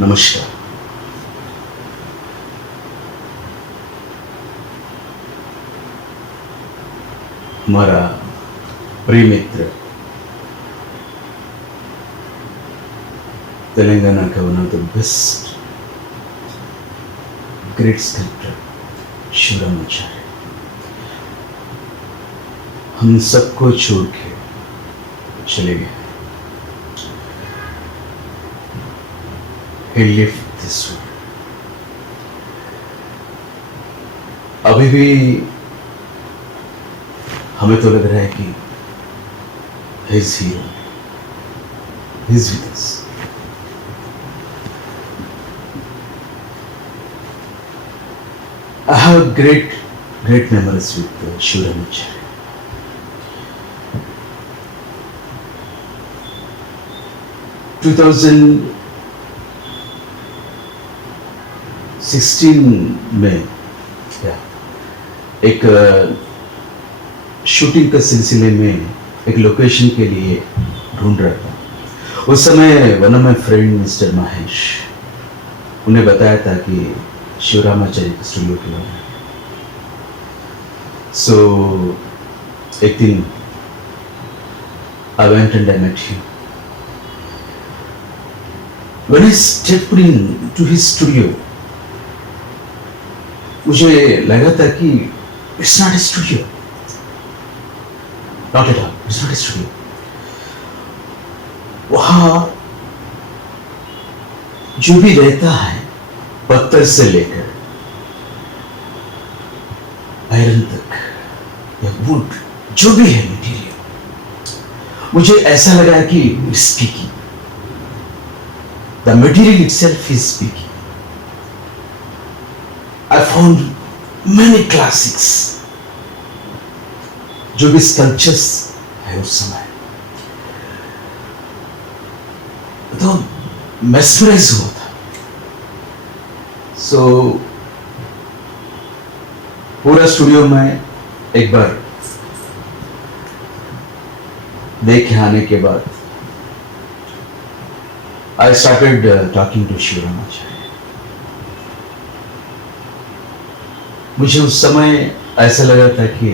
नमस्कार। हमारा प्रिय मित्र तेलंगाना का one of the best great sculptor Shivaramacharya हम सबको छोड़ के चले गए। He left this world. अभी भी हमें तो लग रहा है कि he is here, he is with us. I have great memories with Shivaramacharya. Two 2016 में एक शूटिंग के सिलसिले में एक लोकेशन के लिए ढूंढ रहा था। उस समय one of my friend mister Mahesh उन्हें बताया था कि शिवरामाचार्य के स्टूडियो के बारे में। सो एक दिन I went and I met him. When I stepped into his studio, मुझे लगा था कि it's not a studio, not at all, it's not a studio. वहाँ जो भी रहता है पत्थर से लेकर आयरन तक या वुड जो भी है मटेरियल, मुझे ऐसा लगा कि speaking, the material itself is speaking. I found many classics जो भी स्कल्पचर्स है उस समय, तो मेस्मराइज हुआ था. सो पूरा स्टूडियो में एक बार देख के आने के बाद I started talking to Shivaramacharya. मुझे उस समय ऐसा लगा था कि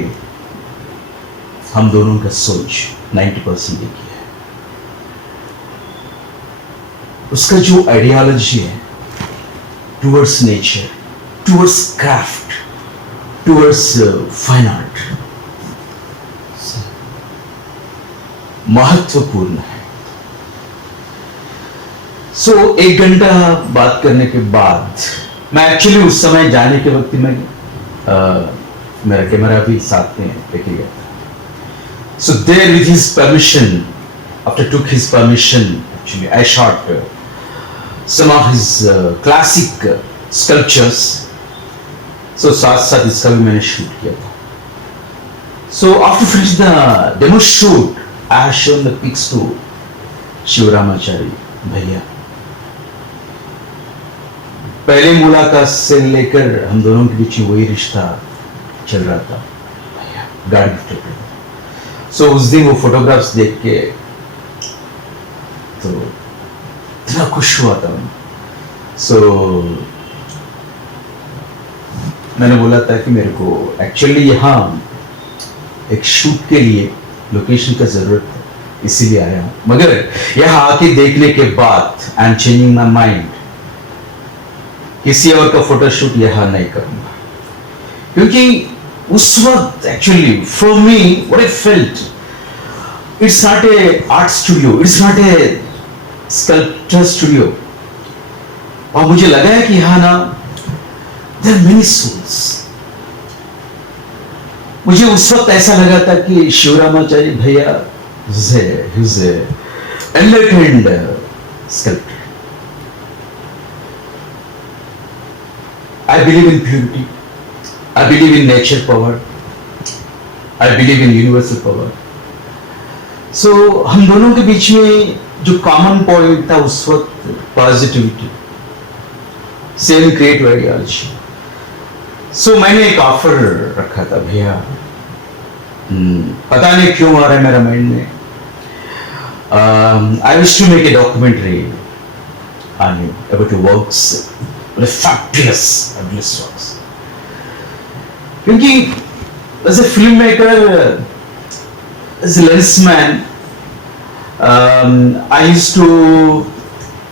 हम दोनों का सोच 90% एक ही है. उसका जो आइडियोलॉजी है towards nature, towards craft, towards fine art महत्वपूर्ण है. सो एक घंटा बात करने के बाद मैं एक्चुअली उस समय जाने के वक्त में मेरा कैमरा भी साथ में लेके गया था. So there with his permission, after took his permission, actually I shot some of his classic sculptures. So साथ साथ इसका भी मैंने शूट किया था. So after finish the demo shoot I have shown the pics to Shivaramacharya भैया. पहले मुलाकात से लेकर हम दोनों के बीच वही रिश्ता चल रहा था. गाड़ी गिफ्ट कर. सो उस दिन वो फोटोग्राफ्स देख के तो इतना खुश हुआ था. सो मैंने बोला था कि मेरे को एक्चुअली यहाँ एक शूट के लिए लोकेशन का जरूरत है, इसीलिए आया हूँ. मगर यहाँ आके देखने के बाद I am changing my mind. किसी और का फोटोशूट यहां नहीं करूंगा, क्योंकि उस वक्त actually for me what I felt, it's not a art studio, it's not a sculpture studio. और मुझे लगा है कि यहां ना देयर मेनी सोल्स. मुझे उस वक्त ऐसा लगा था कि शिवरामाचार्य भैया is a elegant sculptor. I believe in purity. I believe in nature power. I believe in universal power. So हम दोनों के बीच में जो कॉमन पॉइंट था उस वक्त पॉजिटिविटी, सेम क्रिएटिव आइडियोलॉजी. सो मैंने एक ऑफर रखा था, भैया पता नहीं क्यों आ रहा है मेरा माइंड में, I wish to make a documentary on you about your works, the fabulous works. क्योंकि as a filmmaker, as a lensman, I used to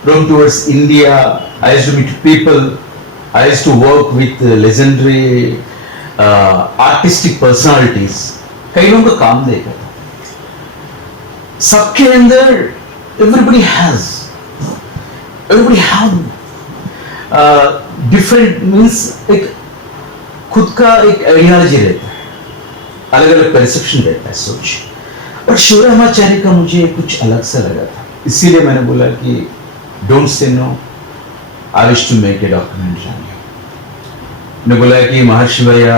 roam towards India. I used to meet people. I used to work with legendary artistic personalities. कई लोगों का काम देखा था. सबके अंदर everybody have different means एक खुद का एक आइडियोलॉजी रहता है, अलग अलग परसेप्शन रहता है, सोच. और शिवरामाचारी का मुझे कुछ अलग सा लगा था, इसीलिए मैंने बोला कि don't say no, I wish to make a documentary on you. मैंने बोला कि महर्षि भैया,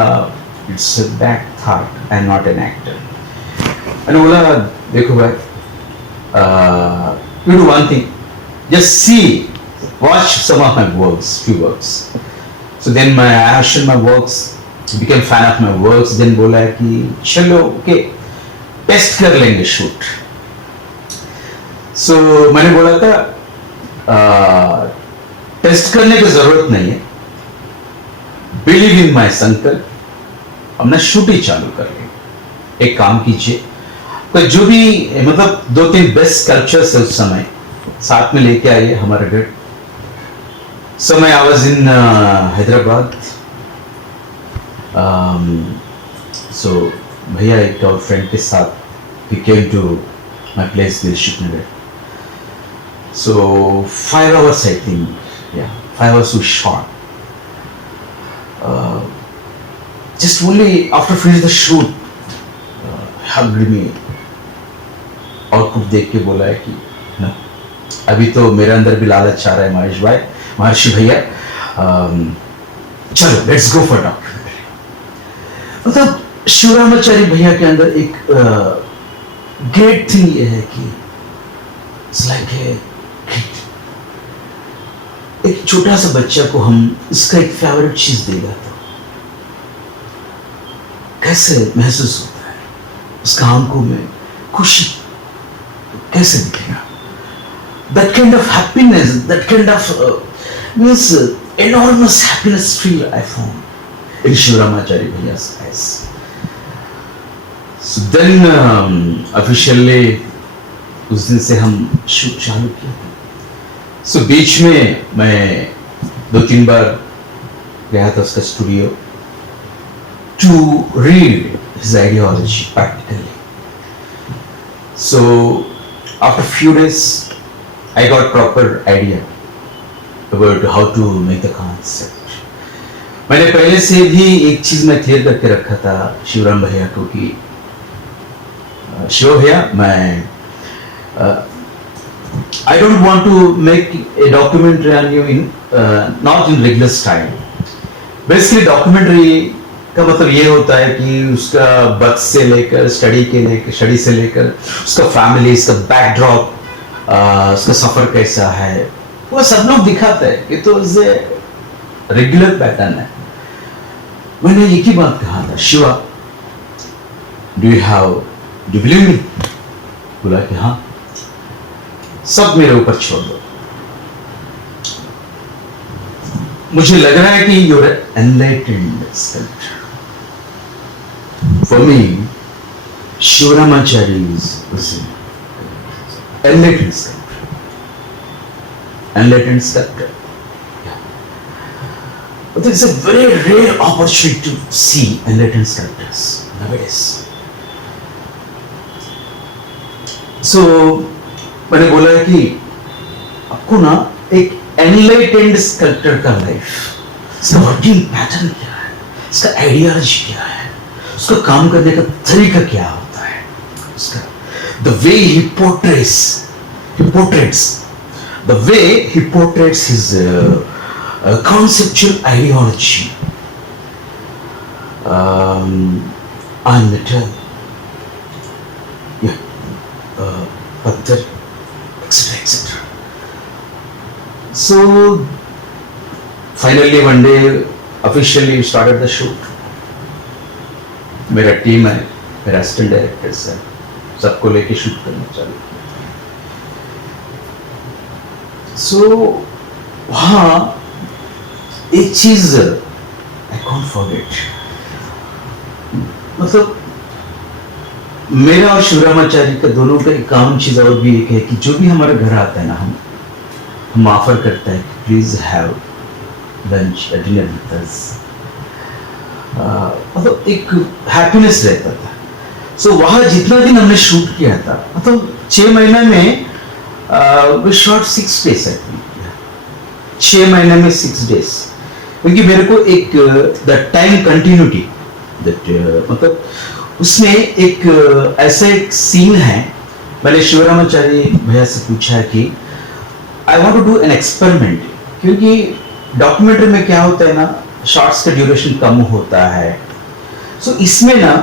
it's a back thought, I am not an actor. मैंने बोला देखो भाई, you do one thing, just see, watch some of my works, few works. So then I action my works, became fan of my works. Then बोला कि चलो okay, test कर लेंगे shoot. So मैंने बोला था टेस्ट करने की जरूरत नहीं है, बिलीव इन माय संकल्प, हमने शूट ही चालू कर लेंगे. एक काम कीजिए, तो जो भी मतलब 2-3 बेस्ट स्कल्पचर्स है उस समय साथ में लेके आइए हमारे घर. समय आई वाज इन हैदराबाद. सो भैया एक और फ्रेंड के साथ we came to my place Dilsukh Nagar. So 5 hours I think, या 5 hours we shot. Just only after finish the shoot, hugged me. Output देख के बोला है कि ना, अभी तो मेरे अंदर भी लालच आ रहा है महर्षि भैया, चलो लेट्स गो फॉर डॉक्यूमेंट्री. मतलब शिवरामाचारी भैया के अंदर एक ग्रेट थिंग ये है कि इट्स लाइक एक छोटा सा बच्चा को हम इसका एक फेवरेट चीज देगा तो कैसे महसूस होता है, उसका आंखों में खुशी कैसे दिखेगा. That kind of happiness, that kind of means enormous happiness feel I found in Shivaramachari Bhaiya's eyes. So then officially उस दिन से हम शूट चालू किया. So बीच में मैं 2-3 बार गया था उसका studio to read his ideology practically. So after few days, I got proper idea about how to make the concept. मैंने पहले से भी एक चीज मैं क्लियर करके रखा था शिवराम भैया को कि शिव भैया, मैं I don't want to make a documentary on you in not in regular style. Basically documentary का मतलब ये होता है कि उसका बर्थ से लेकर स्टडी से लेकर उसका फैमिली, उसका बैकड्रॉप, उसका सफर कैसा है, वो सब लोग दिखाते हैं. ये तो रेगुलर पैटर्न है. मैंने एक ही बात कहा था, शिवा डू बिलीव मी? बोला कि हाँ, सब मेरे ऊपर छोड़ दो. मुझे लग रहा है कि you're an enlightened sculptor. For me, Shivaramachari is enlightened sculptor. Enlightened sculptor. Yeah. But it's a very rare opportunity to see enlightened sculptors nowadays. So, मैंने बोला है कि आपको ना एक एनलाइटेंड स्कल्प्टर का लाइफ, इसका वर्किंग पैटर्न क्या है, इसका आइडियोलॉजी क्या है, उसका काम करने का तरीका क्या होता है, उसका the way he portrays his conceptual ideology on metal, patthar, etc. So finally one day officially started the shoot. मेरा टीम है, मेरा असिस्टेंट डायरेक्टर्स है, सबको लेके शूट करना चालू किया. So वहां एक चीज आई कॉन्ट फॉरगेट, मतलब मेरा और शिवरामाचार्य का दोनों का एक काम चीज और भी एक है कि जो भी हमारे घर आता है ना, हम ऑफर करता है कि please have lunch dinner with us, मतलब एक हैप्पीनेस रहता था। सो वहां जितना दिन हमने शूट किया था, मतलब 6 महीने में शॉट 6 डेज है, 6 महीने में 6 डेज, क्योंकि मेरे को एक द टाइम कंटिन्यूटी दैट, मतलब उसमें एक ऐसा एक सीन है। मैंने शिवरामाचार्य भैया से पूछा कि I want to do an experiment, क्योंकि डॉक्यूमेंट्री में क्या होता है ना, शॉर्ट्स का ड्यूरेशन कम होता है। सो इसमें ना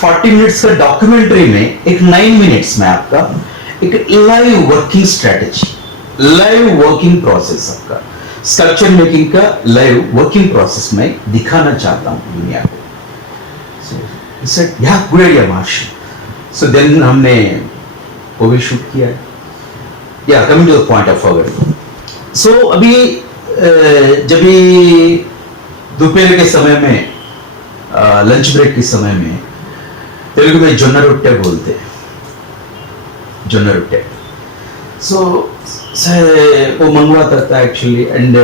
40 मिनट्स का डॉक्यूमेंट्री में एक 9 मिनट्स में आपका एक live working strategy, live working process, आपका स्कल्पचर मेकिंग का लाइव वर्किंग प्रोसेस में दिखाना चाहता हूं दुनिया को। He said, yeah, good idea, Marsh. So then हमने वो भी शूट किया। Yeah, coming to the point of our, so अभी जब भी दोपहर के समय में, लंच ब्रेक के समय में, तेलुगु में जोन्ना रोट्टे बोलते हैं, जोन्ना रोट्टे। So वो मंगवाता था एक्चुअली, एंड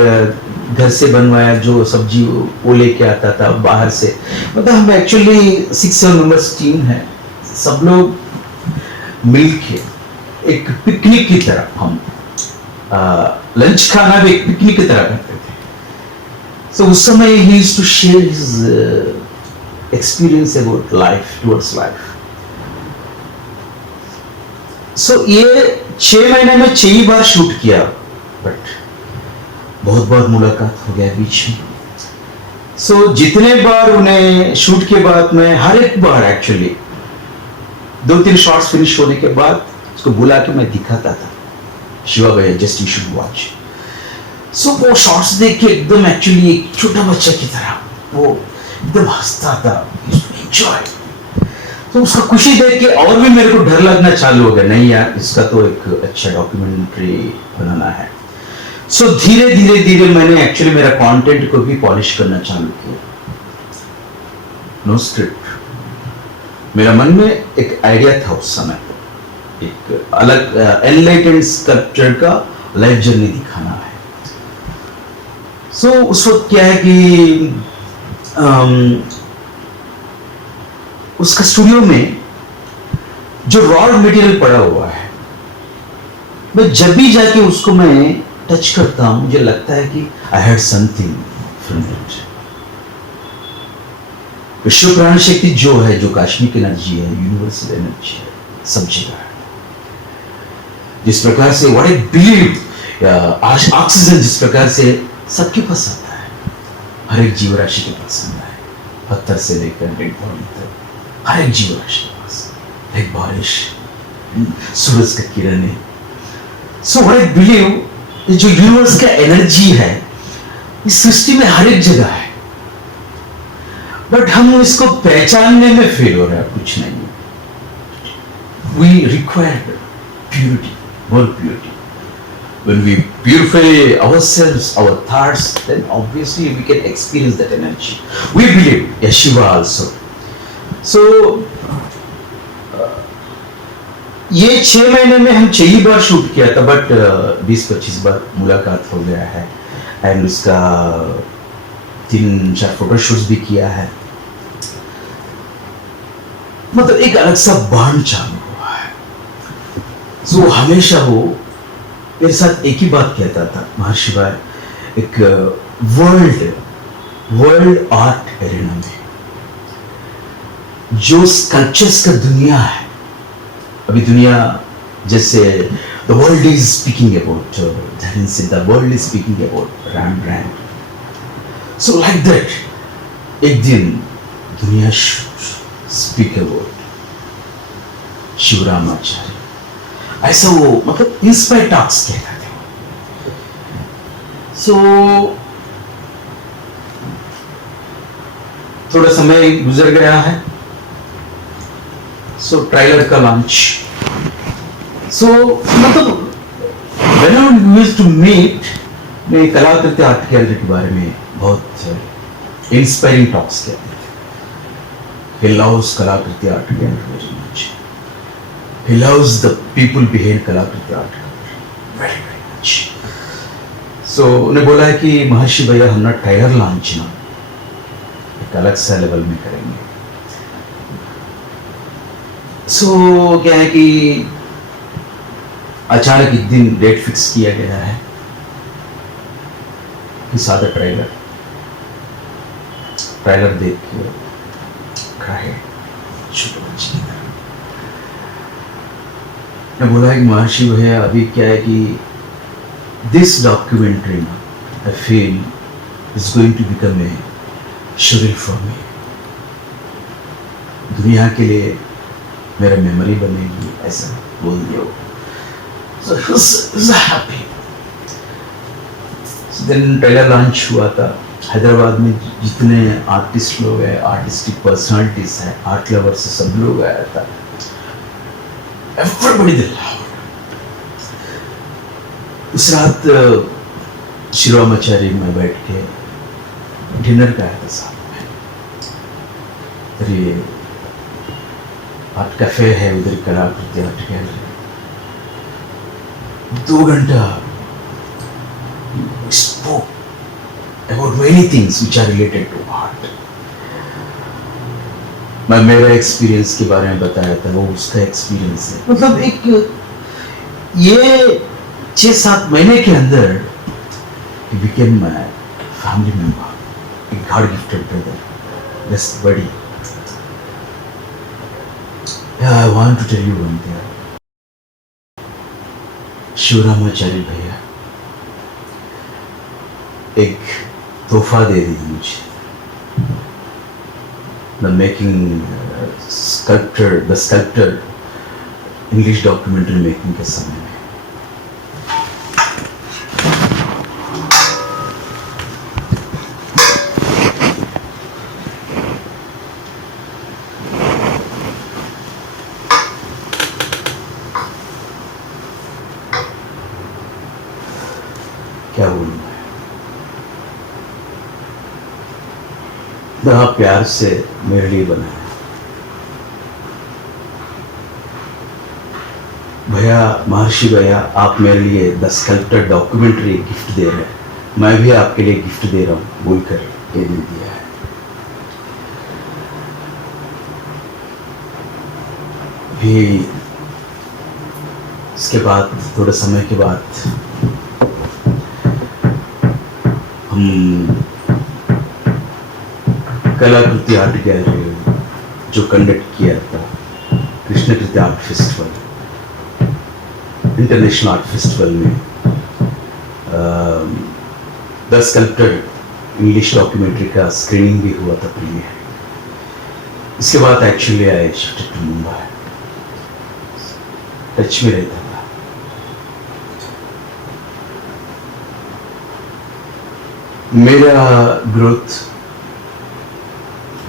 घर से बनवाया जो सब्जी वो लेके आता था बाहर से। मतलब हम एक्चुअली 6-7 मेंबर्स टीम है, सब लोग मिलके एक पिकनिक की तरह हम लंच खाना भी एक पिकनिक की तरह करते थे। सो उस समय ही used to share his experience about life, towards life. So ये 6 महीने में 6 बार शूट किया, बट बहुत बार मुलाकात हो गया बीच में। सो जितने बार उन्हें शूट के बाद में हर एक बार एक्चुअली 2-3 शॉट्स फिनिश होने के बाद उसको बुला के मैं दिखाता था, शिवा भैया जस्ट यू शुड वॉच। सो वो शॉट्स देख के एकदम एक्चुअली एक छोटा बच्चा की तरह वो एकदम हंसता था, एंजॉय। तो उसका खुशी देख के और भी मेरे को डर लगना चालू हो गया, नहीं यार इसका तो एक अच्छा डॉक्यूमेंट्री बनाना है। सो धीरे धीरे धीरे मैंने एक्चुअली मेरा कंटेंट को भी पॉलिश करना चालू किया। नो स्क्रिप्ट, मेरा मन में एक आइडिया था उस समय, एक अलग एनलाइटेंड स्कल्पचर का लाइफ जर्नी दिखाना है। सो उस वक्त क्या है कि उसका स्टूडियो में जो रॉ मटेरियल पड़ा हुआ है, मैं जब भी जाके उसको मैं टच करता हूं, मुझे लगता है कि I had something from it. विश्व प्राण शक्ति जो है, जो कॉस्मिक एनर्जी है, यूनिवर्सल एनर्जी है, सब जगह है। जिस प्रकार से व्हाट आई बिलीव ऑक्सीजन जिस प्रकार से सबके पास आता है, हर एक जीव राशि के पास आता है, पत्थर से लेकर डेड बॉडी तक हर एक जीव राशि के पास, एक बारिश, सूरज का किरण है। सो व्हाट आई बिलीव जो यूनिवर्स का एनर्जी है इस सृष्टि में हर एक जगह है, बट हम इसको पहचानने में फेल हो रहा है, कुछ नहीं। We require purity, more purity. When we purify ourselves, our thoughts, then obviously we can experience that energy. We believe, yes, Shiva also. So, ये 6 महीने में हम 6 बार शूट किया था, बट 20-25 बार मुलाकात हो गया है, एंड उसका 3-4 फोटोशूट्स भी किया है। मतलब एक अलग सा बॉन्ड चालू हुआ है। सो हमेशा वो मेरे साथ एक ही बात कहता था, महर्षि भाई, एक वर्ल्ड आर्ट एरिना में जो स्कल्पचर्स का दुनिया है, अभी दुनिया जैसे the world is speaking about Da Vinci, the world is speaking about Rembrandt. So like that, एक दिन दुनिया speak about शिवरामाचार्य, ऐसा वो मतलब इंस्पायर टॉक्स कहते थे। सो थोड़ा समय गुजर गया है, सो ट्रेलर का लॉन्च। सो मतलब when I used to meet, मैं कलाकृति आर्ट गैलरी के बारे में बहुत इंस्पायरिंग टॉक्स किए थे। He loves कलाकृति art gallery very much. He loves the people behind कलाकृति art gallery very very much. So उन्हें बोला है कि महर्षि भैया हम ना ट्रेलर लॉन्च ना एक अलग सा लेवल में करेंगे। So क्या है कि अचानक एक दिन डेट फिक्स किया गया है कि सादा ट्रेलर देख के खाए छोटे बच्चे की तरह। मैं बोला कि महर्षि भैया अभी क्या है कि this documentary I feel is going to become a thrill for me. दुनिया के लिए मेरा मेमोरी बनेगी, ऐसा बोल दिया। So he was happy. So then trailer launch हुआ था। हैदराबाद में जितने आर्टिस्ट लोग हैं, आर्टिस्टिक पर्सनालिटीज हैं, आर्ट लवर्स से सब लोग आया था। Everybody they loved. उस रात शिरोमाचार्य में बैठ के डिनर खाया था साथ में। फिर ये आर्ट कैफे है उधर, कलाकृति आर्ट गैलरी। 2 घंटा spoke about many things which are related to art. मैं मेरा एक्सपीरियंस के बारे में बताया था, वो उसका एक्सपीरियंस है। मतलब एक ये 6-7 महीने के अंदर he became my family member, a God gifted brother, best buddy. Yeah, I want to tell you one thing. शिवरामाचार्य भैया एक तोहफा दे दी मुझे। The making the sculptor English documentary making के समय में। क्या बोलूं मैं, बड़ा प्यार से मेरे लिए बनाया। भैया, महर्षि भैया, आप मेरे लिए द स्कल्प्टर डॉक्यूमेंट्री गिफ्ट दे रहे हैं, मैं भी आपके लिए गिफ्ट दे रहा हूं बोलकर ये दे दिया है। भी इसके बाद थोड़े समय के बाद हम कलाकृति आर्ट गैलरी जो कंडक्ट किया था Krishnakriti art festival, international art festival में द स्कल्प्टर इंग्लिश डॉक्यूमेंट्री का स्क्रीनिंग भी हुआ था प्रीमियर। इसके बाद actually I shifted to Mumbai. Touch में रहता था। मेरा ग्रोथ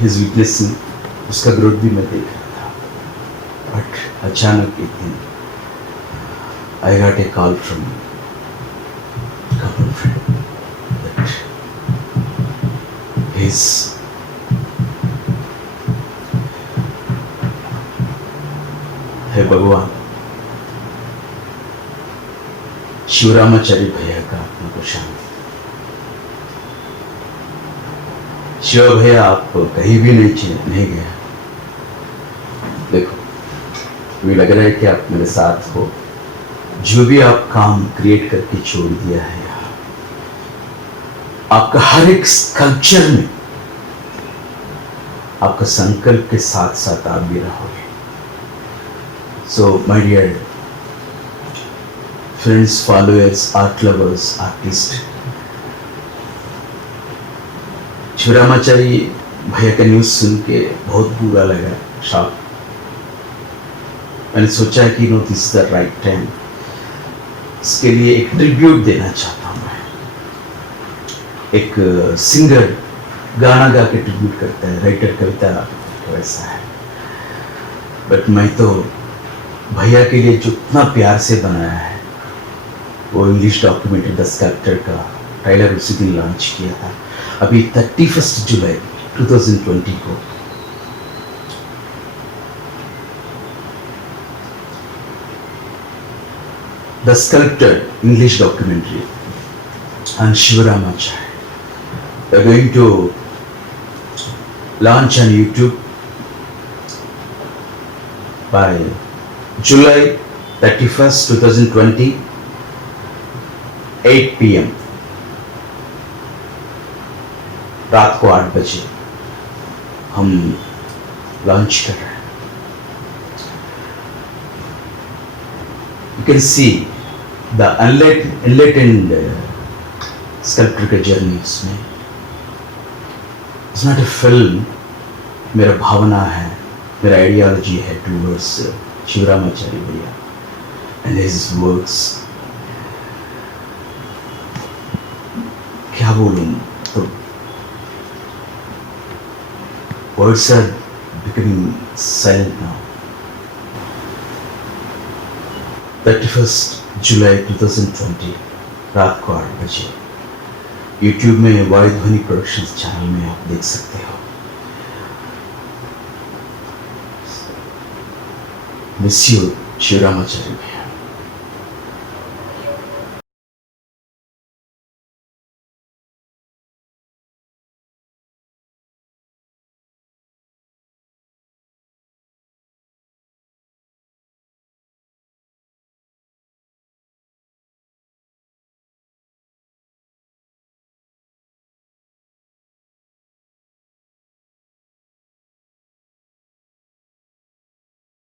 हिज विटनेसिंग, उसका ग्रोथ भी मैं देख रहा था। बट अचानक एक दिन I got a call from couple friend that his हे भगवान, शिवरामाचार्य भैया का आत्मा को शांति। शिव भैया, आप कहीं भी नहीं गया। देखो, मुझे लग रहा है कि आप मेरे साथ हो। जो भी आप काम क्रिएट करके छोड़ दिया है, आपका हर एक स्कल्पचर में आपका संकल्प के साथ साथ आप भी रहोगे। So my dear friends, followers, art lovers, artist, Shivaramacharya भैया का न्यूज़ सुन के बहुत बुरा लगा, शॉक। मैंने सोचा कि no, this is the right time. इसके लिए एक ट्रिब्यूट देना चाहता हूँ मैं। एक सिंगर गाना गा के ट्रिब्यूट करता है, राइटर कविता वैसा है। बट मैं तो भैया के लिए जो इतना प्यार से बनाया है, वो इंग्लिश डॉक्यूमेंट्री द स्कल्प्टर का ट्रेलर उसी दिन लॉन्च किया था। अभी 31 जुलाई 2020 को the sculptor English documentary on Shivaramacharya. We're going to launch on YouTube by July 31st, 2020, 8 p.m. रात को 8 बजे हम लॉन्च कर रहे हैं. You can see the enlightened sculptor का जर्नी उसमें. It's not a film. मेरा भावना है, मेरा आइडियोलॉजी है टूवर्ड्स शिवरामाचार्य भैया एंड हिज वर्क्स. क्या बोलूं, तो words are becoming silent now. 31 जुलाई 2020 रात को 8 बजे YouTube में वायुध्वनि प्रोडक्शंस चैनल में आप देख सकते हो. Miss you शिवरामाचार्य.